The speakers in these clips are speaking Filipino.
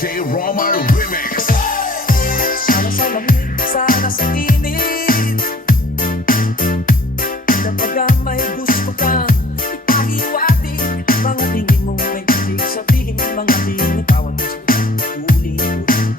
DJ Romar Remix. Sana sa lamig, sana sa init, kapag may gusto kang ipahiwatig, mga tingin mong may ibig sabihin, mga binitawan mo sa ulit-ulit.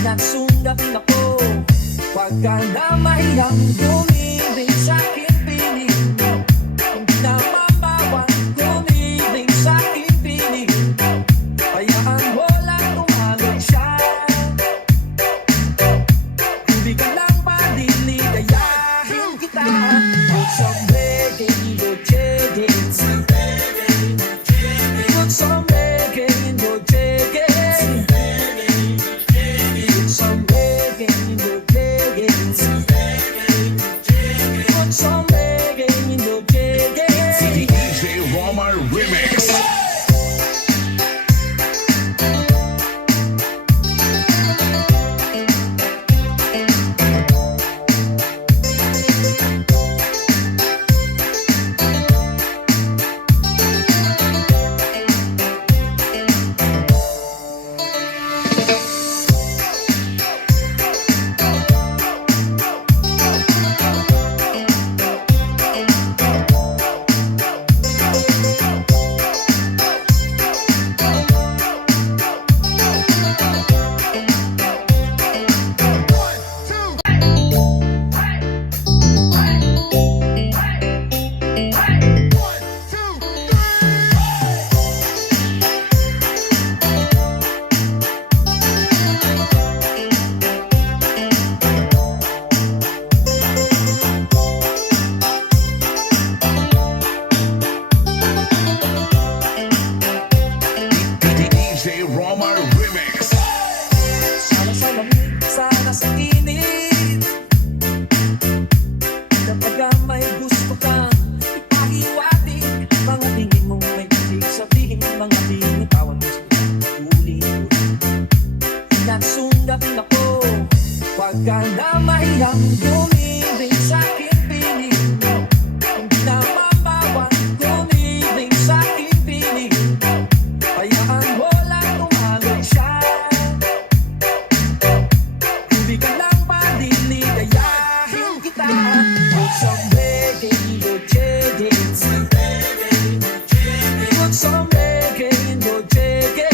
Nagsundapin ako, huwag ka na mahiyang gumiling sa aking piling. Hindi na mamawang gumiling sa aking piling. Hayaan mo lang tumalog siya. Hindi ka lang paliligayahin kita. Put some reggae in the jiggy. Put some reggae in the jiggy. Put some reggae in the jiggy. Put some reggae in the jiggy. DJ Romar Remix. DJ Romar Remix. Sana sa lamig, sana sa init, kapag may gusto kang ipahiwatig, mga tingin mong may ibig sabihin, mga binitawan mo sa ulit-ulit. Nagsundapin ako, huwag ka na mahiyang gumiling sa aking piling. Hindi na mamawang gumiling sa aking piling. Hayaan mo lang tumalog siya. Hindi ka lang paliligayahin kita. Put some reggae in the jiggy. Put some reggae in the jiggy. Put some reggae in the jiggy.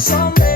someday